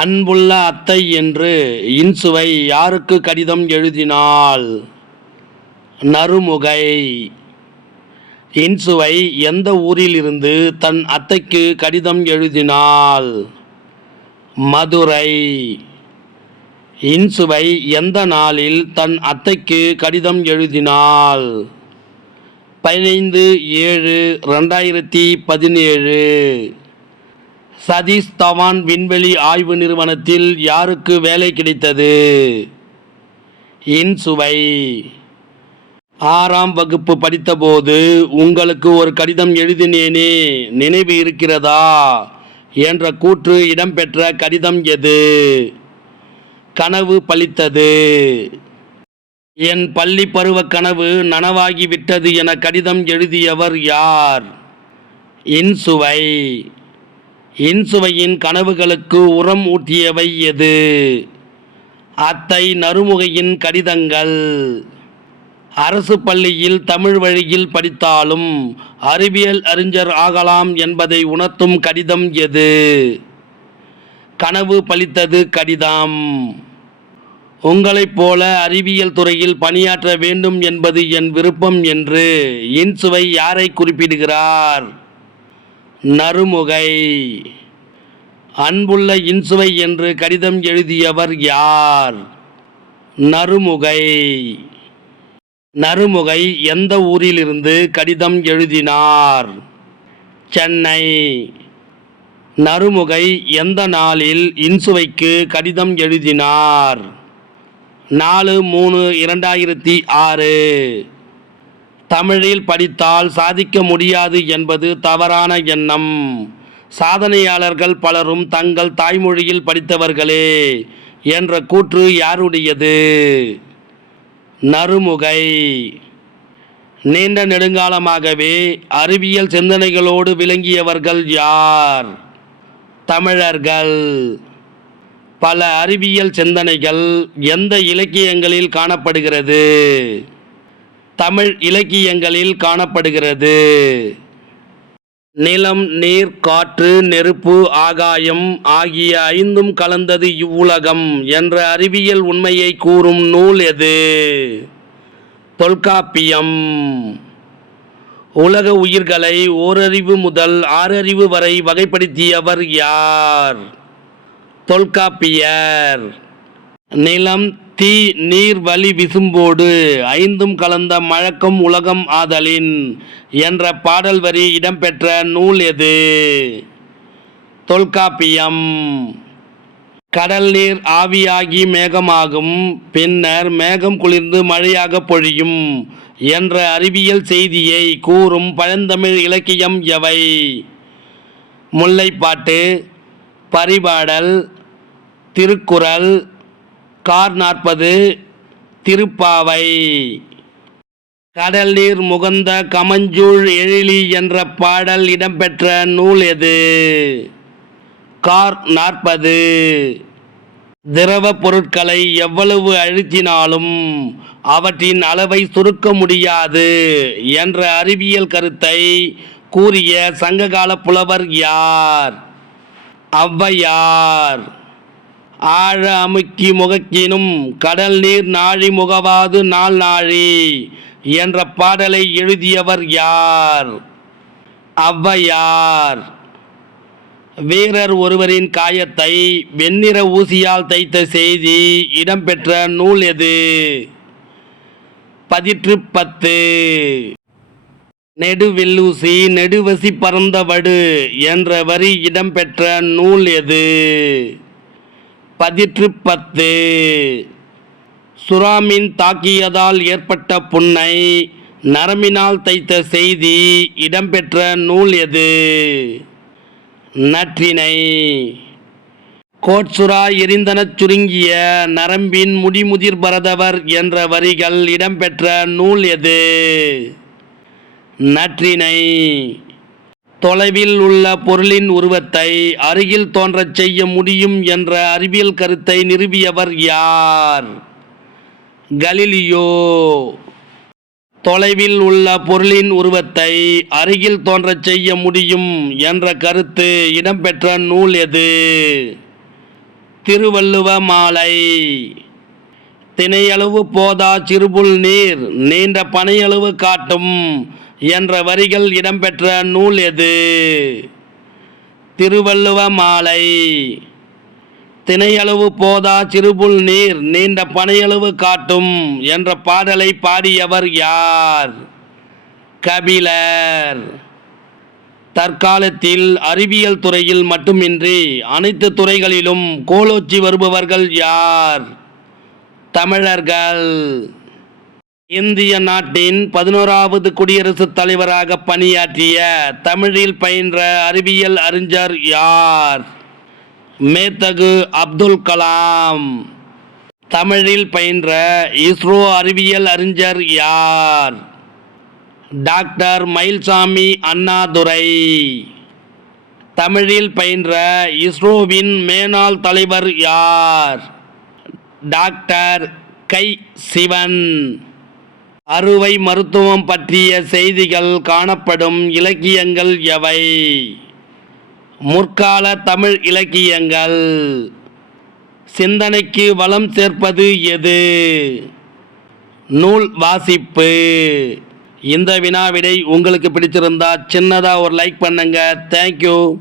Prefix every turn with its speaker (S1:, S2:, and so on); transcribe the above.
S1: அன்புள்ள அத்தை என்று இன்சுவை யாருக்கு கடிதம் எழுதினாள்? நறுமுகை. இன்சுவை எந்த ஊரிலிருந்து தன் அத்தைக்கு கடிதம் எழுதினாள்? மதுரை. இன்சுவை எந்த நாளில் தன் அத்தைக்கு கடிதம் எழுதினாள்? பதினைந்து ஏழு ரெண்டாயிரத்தி பதினேழு. சதீஷ் தவான் விண்வெளி ஆய்வு நிறுவனத்தில் யாருக்கு வேலை கிடைத்தது? இன்சுவை. ஆறாம் வகுப்பு படித்தபோது உங்களுக்கு ஒரு கடிதம் எழுதினேனே நினைவு இருக்கிறதா? என்ற கூற்று இடம்பெற்ற கடிதம் எது? கனவு பலித்தது என் பள்ளி பருவ கனவு நனவாகிவிட்டது என கடிதம் எழுதியவர் யார்? இன்சுவை. இன்சுவையின் கனவுகளுக்கு உரம் ஊட்டியவை எது? அத்தை நறுமுகையின் கடிதங்கள். அரசு பள்ளியில் தமிழ் வழியில் படித்தாலும் அறிவியல் அறிஞர் ஆகலாம் என்பதை உணர்த்தும் கடிதம் எது? கனவு பலித்தது கடிதம். உங்களைப் போல அறிவியல் துறையில் பணியாற்ற வேண்டும் என்பது என் விருப்பம் என்று இன்சுவை யாரை குறிப்பிடுகிறார்? நறுமுகை. அன்புள்ள இன்சுவை என்று கடிதம் எழுதியவர் யார்? நறுமுகை. நறுமுகை எந்த ஊரிலிருந்து கடிதம் எழுதினார்? சென்னை. நறுமுகை எந்த நாளில் இன்சுவைக்கு கடிதம் எழுதினார்? நாலு மூணு இரண்டாயிரத்தி ஆறு. தமிழில் படித்தால் சாதிக்க முடியாது என்பது தவறான எண்ணம். சாதனையாளர்கள் பலரும் தங்கள் தாய்மொழியில் படித்தவர்களே என்ற கூற்று யாருடையது? நறுமுகை. நீண்ட நெடுங்காலமாகவே அறிவியல் சிந்தனைகளோடு விளங்கியவர்கள் யார்? தமிழர்கள். பல அறிவியல் சிந்தனைகள் எந்த இலக்கியங்களில் காணப்படுகிறது? தமிழ் இலக்கியங்களில் காணப்படுகிறது. நிலம் நீர் காற்று நெருப்பு ஆகாயம் ஆகிய ஐந்தும் கலந்தது இவ்வுலகம் என்ற அறிவியல் உண்மையை கூறும் நூல் எது? தொல்காப்பியம். உலக உயிர்களை ஓரறிவு முதல் ஆறறிவு வரை வகைப்படுத்தியவர் யார்? தொல்காப்பியர். நிலம் தீ நீர் வழி விசும்போடு ஐந்தும் கலந்த மழக்கம் உலகம் ஆதலின் என்ற பாடல் வரி இடம்பெற்ற நூல் எது? தொல்காப்பியம். கடல் நீர் ஆவியாகி மேகமாகும் பின்னர் மேகம் குளிர்ந்து மழையாக பொழியும் என்ற அறிவியல் செய்தியை கூறும் பழந்தமிழ் இலக்கியம் எவை? முல்லைப்பாட்டு பரிபாடல் திருக்குறள் கார் நாற்பது திருப்பாவை. கடல் நீர் முகந்த கமஞ்சூழ் எழிலி என்ற பாடல் இடம்பெற்ற நூல் எது? கார் நாற்பது. திரவ பொருட்களை எவ்வளவு அழுத்தினாலும் அவற்றின் அளவை சுருக்க முடியாது என்ற அறிவியல் கருத்தை கூறிய சங்ககால புலவர் யார்? ஔவையார். ஆழ அமுக்கி முகக்கினும் கடல் நீர் நாழி முகவாது நாள் நாழி என்ற பாடலை எழுதியவர் யார்? ஔவையார். வீரர் ஒருவரின் காயத்தை வெண்ணிற ஊசியால் தைத்த செய்தி இடம்பெற்ற நூல் எது? பதிற்று பத்து நெடுவெல்லூசி நெடுவசி பறந்த வடு என்ற வரி இடம்பெற்ற நூல் எது? பதிற்று பத்து. சுறாமின் தாக்கியதால் ஏற்பட்ட புண்ணை நரம்பினால் தைத்த செய்தி இடம்பெற்ற நூல் எது? நற்றினை கோட்சுரா எரிந்தனச் சுருங்கிய நரம்பின் முடிமுதிர் பரதவர் என்ற வரிகள் இடம்பெற்ற நூல் எது? நற்றினை தொலைவில் உள்ள பொருளின் உருவத்தை அருகில் தோன்றச் செய்ய முடியும் என்ற அறிவியல் கருத்தை நிறுவியவர் யார்? கலிலியோ. தொலைவில் உள்ள பொருளின் உருவத்தை அருகில் தோன்றச் செய்ய முடியும் என்ற கருத்து இடம்பெற்ற நூல் எது? திருவள்ளுவ மாலை. திணையளவு போதா சிறுபுல் நீர் நீண்ட பனையளவு காட்டும் என்ற வரிகள் இடம்பெற்ற நூல் எது? திருவள்ளுவ மாலை. திணையளவு போதா சிறுபுல் நீர் நீண்ட பனையளவு காட்டும் என்ற பாடலை பாடியவர் யார்? கபிலர். தற்காலத்தில் அறிவியல் துறையில் மட்டுமின்றி அனைத்து துறைகளிலும் கோலோச்சி வருபவர்கள் யார்? தமிழர்கள் இந்திய நாட்டின் பதினோராவது குடியரசுத் தலைவராக பணியாற்றிய தமிழில் பயின்ற அறிவியல் அறிஞர் யார்? மேத்தகு அப்துல் கலாம். தமிழில் பயின்ற இஸ்ரோ அறிவியல் அறிஞர் யார்? டாக்டர் மயில்சாமி அண்ணாதுரை. தமிழில் பயின்ற இஸ்ரோவின் மேனாள் தலைவர் யார்? Doctor K Sivan. அறுவை மருத்துவம் பற்றிய செய்திகள் காணப்படும் இலக்கியங்கள் எவை? முற்கால தமிழ் இலக்கியங்கள். சிந்தனைக்கு வளம் சேர்ப்பது எது? நூல் வாசிப்பு. இந்த வினாவிடை உங்களுக்கு பிடிச்சிருந்தா சின்னதாக ஒரு லைக் பண்ணுங்கள் தேங்க்யூ